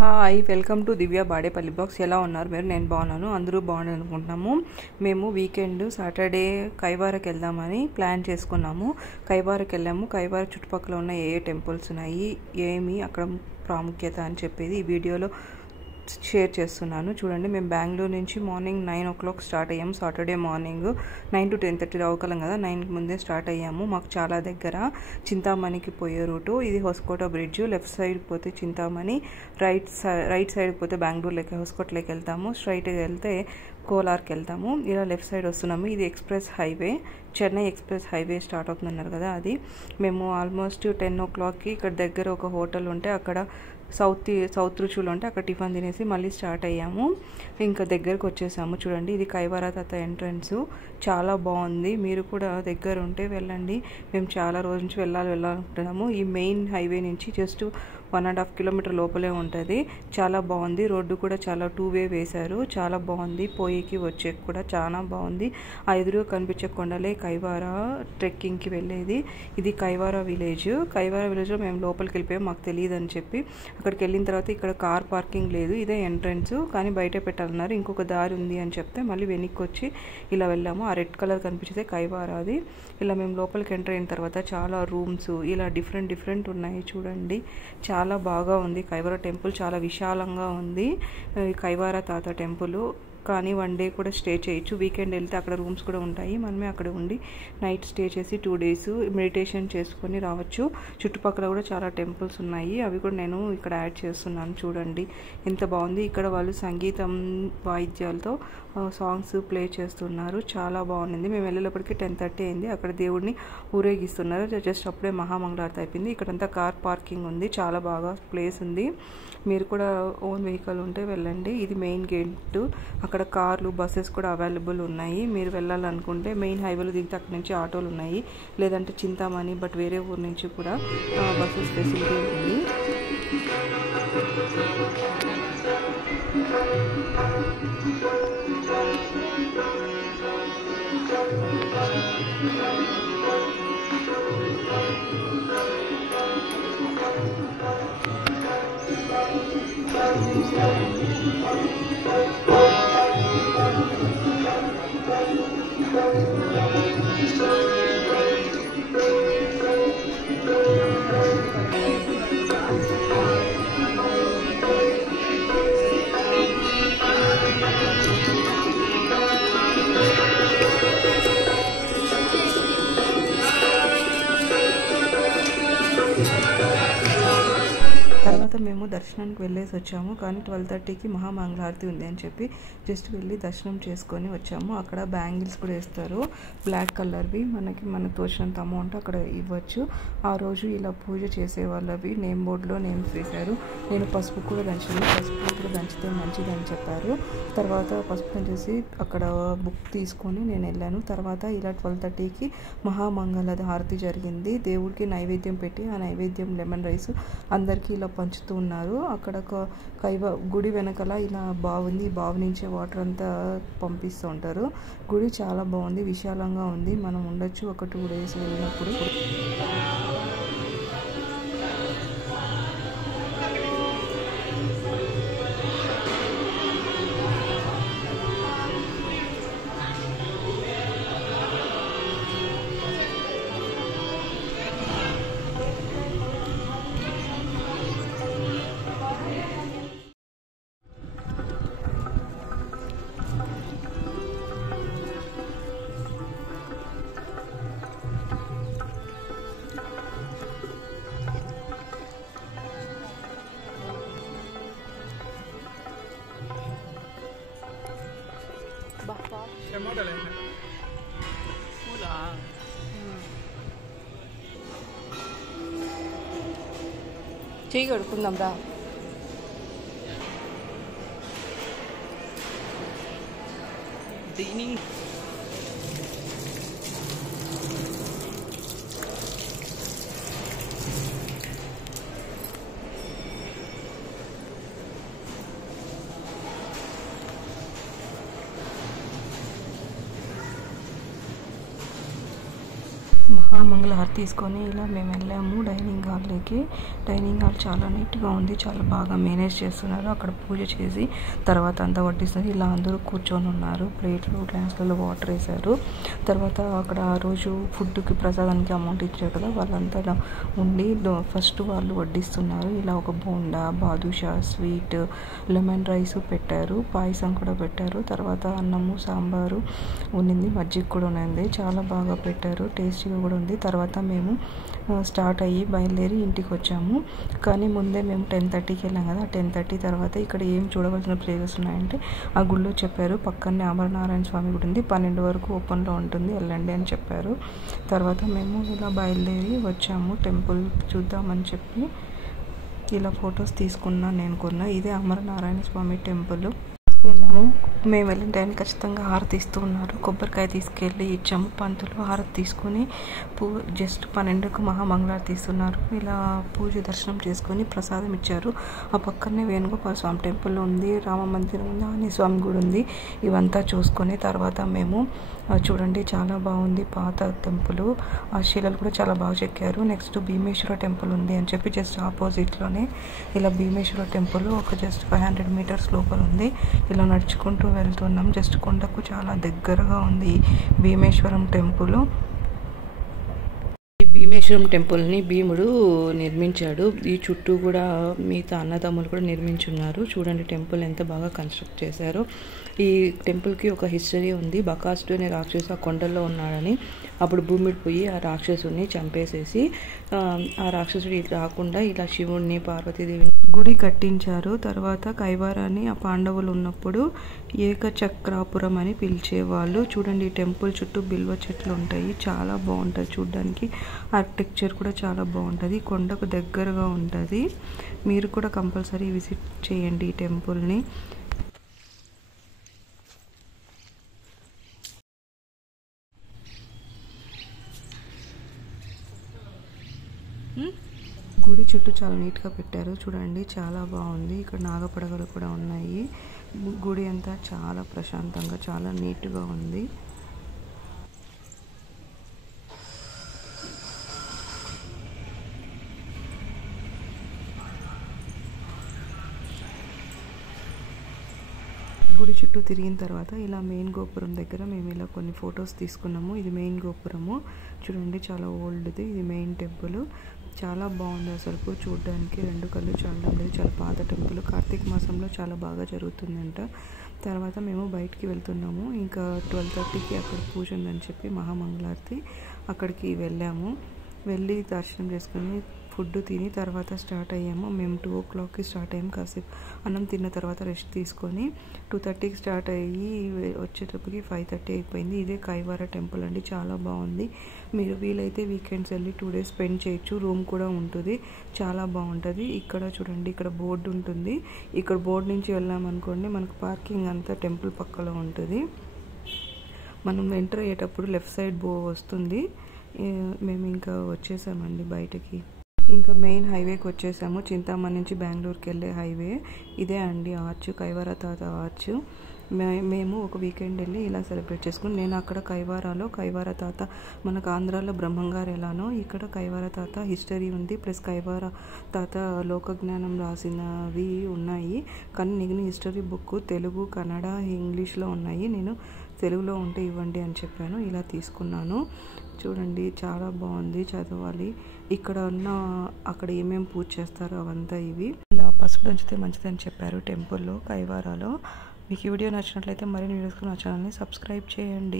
Hi welcome to Divya Badepalli blogs. ఎలా ఉన్నారు మీరు? నేను బాగున్నాను, అందరూ బాగున్నారు అనుకుంటున్నాము. మేము వీకెండ్ సాటర్డే కైవారకి వెళ్దామని ప్లాన్ చేసుకున్నాము. కైవారకి వెళ్ళాము. కైవార చుట్టుపక్కల ఉన్న ఏ టెంపుల్స్ ఉన్నాయి, ఏమి అక్కడ ప్రాముఖ్యత అని చెప్పేది ఈ వీడియోలో షేర్ చేస్తున్నాను. చూడండి, మేము బెంగళూరు నుంచి మార్నింగ్ 9 o'clock స్టార్ట్ అయ్యాము. సాటర్డే మార్నింగ్ 9 to 10:30 రావుకలం కదా, 9కి ముందే స్టార్ట్ అయ్యాము. మాకు చాలా దగ్గర చింతామణికి పోయే రూటు ఇది. హొస్కోట బ్రిడ్జ్, లెఫ్ట్ సైడ్ పోతే చింతామణి, రైట్ సైడ్ పోతే బెంగళూరులోకి హొస్కోటలోకి వెళ్తాము. స్ట్రైట్గా వెళ్తే కోలార్కి వెళ్తాము. ఇలా లెఫ్ట్ సైడ్ వస్తున్నాము. ఇది express highway, Chennai express highway start అవుతుందన్నారు కదా అది. మేము ఆల్మోస్ట్ 10 o'clockకి ఇక్కడ దగ్గర ఒక హోటల్ ఉంటే అక్కడ సౌత్ రుచులు ఉంటే అక్కడ టిఫిన్ తినేసి మళ్ళీ స్టార్ట్ అయ్యాము. ఇంకా దగ్గరకు వచ్చేసాము. చూడండి, ఇది కైవార తాత ఎంట్రన్స్. చాలా బాగుంది. మీరు కూడా దగ్గర ఉంటే వెళ్ళండి. మేము చాలా రోజు నుంచి వెళ్ళాలనుకుంటున్నాము. ఈ మెయిన్ హైవే నుంచి జస్ట్ 1.5 kilometer లోపలే ఉంటుంది. చాలా బాగుంది. రోడ్డు కూడా చాలా 2-way వేశారు. చాలా బాగుంది. పోయేకి వచ్చేకి కూడా చాలా బాగుంది. ఆ ఎదురుగా కనిపించే కొండలే కైవార ట్రెక్కింగ్కి వెళ్ళేది. ఇది కైవార విలేజ్. కైవార విలేజ్లో మేము లోపలికి వెళ్ళిపోయాం, మాకు తెలియదు అని చెప్పి. అక్కడికి వెళ్ళిన తర్వాత ఇక్కడ కార్ పార్కింగ్ లేదు, ఇదే ఎంట్రన్స్, కానీ బయట పెట్టాలన్నారు. ఇంకొక దారి ఉంది అని చెప్తే మళ్ళీ వెనక్కి వచ్చి ఇలా వెళ్ళాము. ఆ రెడ్ కలర్ కనిపించేదే కైవార అది. ఇలా మేము లోపలికి ఎంటర్ అయిన తర్వాత చాలా రూమ్స్ ఇలా డిఫరెంట్ ఉన్నాయి. చూడండి, చాలా బాగా ఉంది. కైవార టెంపుల్ చాలా విశాలంగా ఉంది. కైవార తాత టెంపుల్ కానీ 1 day కూడా స్టే చేయొచ్చు. వీకెండ్ వెళ్తే అక్కడ రూమ్స్ కూడా ఉంటాయి. మనమే అక్కడ ఉండి నైట్ స్టే చేసి 2 days మెడిటేషన్ చేసుకొని రావచ్చు. చుట్టుపక్కల కూడా చాలా టెంపుల్స్ ఉన్నాయి, అవి కూడా నేను ఇక్కడ యాడ్ చేస్తున్నాను. చూడండి ఎంత బాగుంది. ఇక్కడ వాళ్ళు సంగీతం వాయిద్యాలతో సాంగ్స్ ప్లే చేస్తున్నారు. చాలా బాగుంది. మేము వెళ్ళేటప్పటికి 10:30 అయింది. అక్కడ దేవుడిని ఊరేగిస్తున్నారు. జస్ట్ అప్పుడే మహామంగళారతి అయిపోయింది. ఇక్కడంతా కార్ పార్కింగ్ ఉంది. చాలా బాగా ప్లేస్ ఉంది. మీరు కూడా ఓన్ వెహికల్ ఉంటే వెళ్ళండి. ఇది మెయిన్ గేట్. అక్కడ కార్లు, బస్సెస్ కూడా అవైలబుల్ ఉన్నాయి. మీరు వెళ్ళాలనుకుంటే మెయిన్ హైవేలో దిగితే అక్కడ నుంచి ఆటోలు ఉన్నాయి, లేదంటే చింతామణి బట్ వేరే ఊరు నుంచి కూడా బస్సెస్ ఫెసిలిటీ ఉంది. తర్వాత మేము దర్శనానికి వెళ్ళేసి వచ్చాము. కానీ 12:30కి మహామంగళారతి ఉంది అని చెప్పి జస్ట్ వెళ్ళి దర్శనం చేసుకొని వచ్చాము. అక్కడ బ్యాంగిల్స్ కూడా వేస్తారు, బ్లాక్ కలర్వి. మనకు తోచినంత అమౌంట్ అక్కడ ఇవ్వచ్చు. ఆ రోజు ఇలా పూజ చేసే వాళ్ళవి నేమ్ బోర్డులో నేమ్స్ వేశారు. నేను పసుపు కూడా దంచాను. పసుపు కూడా దంచితే మంచిది అని చెప్పారు. తర్వాత పసుపు దంచేసి అక్కడ బుక్ తీసుకొని నేను వెళ్ళాను. తర్వాత ఇలా 12:30కి మహామంగళ హారతి జరిగింది. దేవుడికి నైవేద్యం పెట్టి ఆ నైవేద్యం లెమన్ రైస్ అందరికీ ఇలా పంచుతూ ఉన్నారు. అక్కడ గుడి వెనకాల ఇలా బాగుంది. ఈ బావి నుంచే వాటర్ అంతా పంపిస్తూ ఉంటారు. గుడి చాలా బాగుంది, విశాలంగా ఉంది. మనం ఉండొచ్చు ఒక 2 days వెళ్ళినప్పుడు. చెయ్యి కడుక్కుందాం రా. దీని మంగళహారతి తీసుకొని ఇలా మేము వెళ్ళాము డైనింగ్ హాల్లోకి. డైనింగ్ హాల్ చాలా నీట్గా ఉంది, చాలా బాగా మేనేజ్ చేస్తున్నారు. అక్కడ పూజ చేసి తర్వాత అంతా వడ్డిస్తారు. ఇలా అందరూ కూర్చొని ఉన్నారు, ప్లేట్లు గ్లాసులలో వాటర్ వేశారు. తర్వాత అక్కడ ఆ రోజు ఫుడ్కి ప్రసాదానికి అమౌంట్ ఇచ్చారు కదా, వాళ్ళంతా ఉండి ఫస్ట్ వాళ్ళు వడ్డిస్తున్నారు. ఇలా ఒక bonda, badusha, sweet, lemon rice పెట్టారు, పాయసం కూడా పెట్టారు. తర్వాత అన్నము, సాంబారు ఉన్నింది, మజ్జిగ కూడా ఉన్నది. చాలా బాగా పెట్టారు, టేస్టీగా కూడా ఉంది. తర్వాత మేము స్టార్ట్ అయ్యి బయలుదేరి ఇంటికి వచ్చాము. కానీ ముందే మేము 10:30కి వెళ్ళాం కదా, 10:30 తర్వాత ఇక్కడ ఏం చూడవలసిన ప్లేసెస్ ఉన్నాయంటే ఆ గుళ్ళో చెప్పారు పక్కనే అమరనారాయణ స్వామి గుడి ఉంది, 12 వరకు ఓపెన్లో ఉంటుంది, వెళ్ళండి అని చెప్పారు. తర్వాత మేము ఇలా బయలుదేరి వచ్చాము, టెంపుల్ చూద్దామని చెప్పి ఇలా ఫొటోస్ తీసుకున్నాను నేను కొన్నా. ఇదే అమరనారాయణ స్వామి టెంపుల్. వెళ్ళాము. మేము వెళ్ళిన టైం ఖచ్చితంగా హారతి ఇస్తూ ఉన్నారు. కొబ్బరికాయ తీసుకెళ్ళి ఇచ్చాము. పంతులు హారతి తీసుకొని జస్ట్ 12కు మహామంగళారతి ఇస్తున్నారు. ఇలా పూజ దర్శనం చేసుకొని ప్రసాదం ఇచ్చారు. ఆ పక్కనే వేణుగోపాల స్వామి టెంపుల్ ఉంది, రామ మందిరం ఉంది, ఆంజనేయ స్వామి గుడి ఉంది. ఇవంతా చూసుకొని తర్వాత మేము చూడండి చాలా బాగుంది పాత టెంపుల్. ఆ శిలలు కూడా చాలా బాగా చెక్కారు. నెక్స్ట్ భీమేశ్వర టెంపుల్ ఉంది అని చెప్పి జస్ట్ ఆపోజిట్లోనే ఇలా భీమేశ్వర టెంపుల్ ఒక జస్ట్ 500 మీటర్స్ లోపల ఉంది. ఇలా నడుచుకుంటూ వెళ్తున్నాం. జస్ట్ కొండకు చాలా దగ్గరగా ఉంది భీమేశ్వరం టెంపుల్. ఈ భీమేశ్వరం టెంపుల్ని భీముడు నిర్మించాడు. ఈ చుట్టూ కూడా మిగతా అన్నదమ్ములు కూడా నిర్మించున్నారు. చూడండి టెంపుల్ ఎంత బాగా కన్స్ట్రక్ట్ చేశారో. ఈ టెంపుల్కి ఒక హిస్టరీ ఉంది. బకాసుడు అనే రాక్షసు ఆ కొండల్లో ఉన్నాడని అప్పుడు భూమిడి పోయి ఆ రాక్షసుని చంపేసేసి ఆ రాక్షసుడు రాకుండా ఇలా శివుడిని, పార్వతీదేవిని గుడి కట్టించారు. తర్వాత కైవారాన్ని ఆ పాండవులు ఉన్నప్పుడు ఏకచక్రాపురం అని పిలిచేవాళ్ళు. చూడండి ఈ టెంపుల్ చుట్టూ బిల్వ చెట్లు ఉంటాయి, చాలా బాగుంటుంది చూడడానికి. ఆర్కిటెక్చర్ కూడా చాలా బాగుంటుంది, కొండకు దగ్గరగా ఉంటుంది. మీరు కూడా కంపల్సరీ విజిట్ చేయండి ఈ టెంపుల్ని. గుడి చుట్టూ చాలా నీట్గా పెట్టారు, చూడండి చాలా బాగుంది. ఇక్కడ నాగపడగలు కూడా ఉన్నాయి. గుడి అంతా చాలా ప్రశాంతంగా చాలా నీట్గా ఉంది. గుడి చుట్టూ తిరిగిన తర్వాత ఇలా మెయిన్ గోపురం దగ్గర మేము ఇలా కొన్ని ఫొటోస్ తీసుకున్నాము. ఇది మెయిన్ గోపురము, చూడండి చాలా ఓల్డ్ది. ఇది మెయిన్ టెంపుల్, చాలా బాగుంది అసలు చూడడానికి. 2 కళ్ళు చాలడం లేదు, చాలా పాత టెంపుల్. కార్తీక మాసంలో చాలా బాగా జరుగుతుందంట. తర్వాత మేము బయటికి వెళ్తున్నాము. ఇంకా 12:30కి అక్కడ పూజ ఉందని చెప్పి మహామంగళారతి అక్కడికి వెళ్ళాము. వెళ్ళి దర్శనం చేసుకుని ఫుడ్ తిని తర్వాత స్టార్ట్ అయ్యాము. మేము 2 o'clockకి స్టార్ట్ అయ్యాము. కాసేపు అన్నం తిన్న తర్వాత రెస్ట్ తీసుకొని 2:30కి స్టార్ట్ అయ్యి వచ్చేటప్పటికి 5:30 అయిపోయింది. ఇదే కైవార టెంపుల్ అండి, చాలా బాగుంది. మీరు వీలైతే వీకెండ్స్ వెళ్ళి 2 days స్పెండ్ చేయొచ్చు. రూమ్ కూడా ఉంటుంది, చాలా బాగుంటుంది. ఇక్కడ చూడండి ఇక్కడ బోర్డు ఉంటుంది. ఇక్కడ బోర్డు నుంచి వెళ్ళామనుకోండి మనకు పార్కింగ్ అంతా టెంపుల్ పక్కలో ఉంటుంది. మనం ఎంటర్ అయ్యేటప్పుడు లెఫ్ట్ సైడ్ వస్తుంది. మేము ఇంకా వచ్చేసామండి బయటకి. ఇంకా మెయిన్ హైవేకి వచ్చేసాము. చింతామణి నుంచి బెంగళూరుకి వెళ్ళే హైవే ఇదే అండి. ఆర్చ్, కైవార తాత ఆర్చ్. మేము ఒక వీకెండ్ వెళ్ళి ఇలా సెలబ్రేట్ చేసుకుని, నేను అక్కడ కైవారాలో కైవార తాత మనకు ఆంధ్రాలో బ్రహ్మంగారు ఎలానో ఇక్కడ కైవార తాత హిస్టరీ ఉంది, ప్లస్ కైవార తాత లోకజ్ఞానం రాసినవి ఉన్నాయి. కానీ నేను హిస్టరీ బుక్ తెలుగు, కన్నడ, ఇంగ్లీష్లో ఉన్నాయి. నేను తెలుగులో ఉంటే ఇవ్వండి అని చెప్పాను, ఇలా తీసుకున్నాను. చూడండి చాలా బాగుంది, చదవాలి. ఇక్కడ ఉన్న అక్కడ ఏమేమి పూజ చేస్తారో అవంతా ఇవి. ఇలా పసుపు దంచితే మంచిదని చెప్పారు టెంపుల్లో కైవారాలో. మీకు ఈ వీడియో నచ్చినట్లయితే మరిన్ని వీడియోస్కి నా ఛానల్ని సబ్స్క్రైబ్ చేయండి.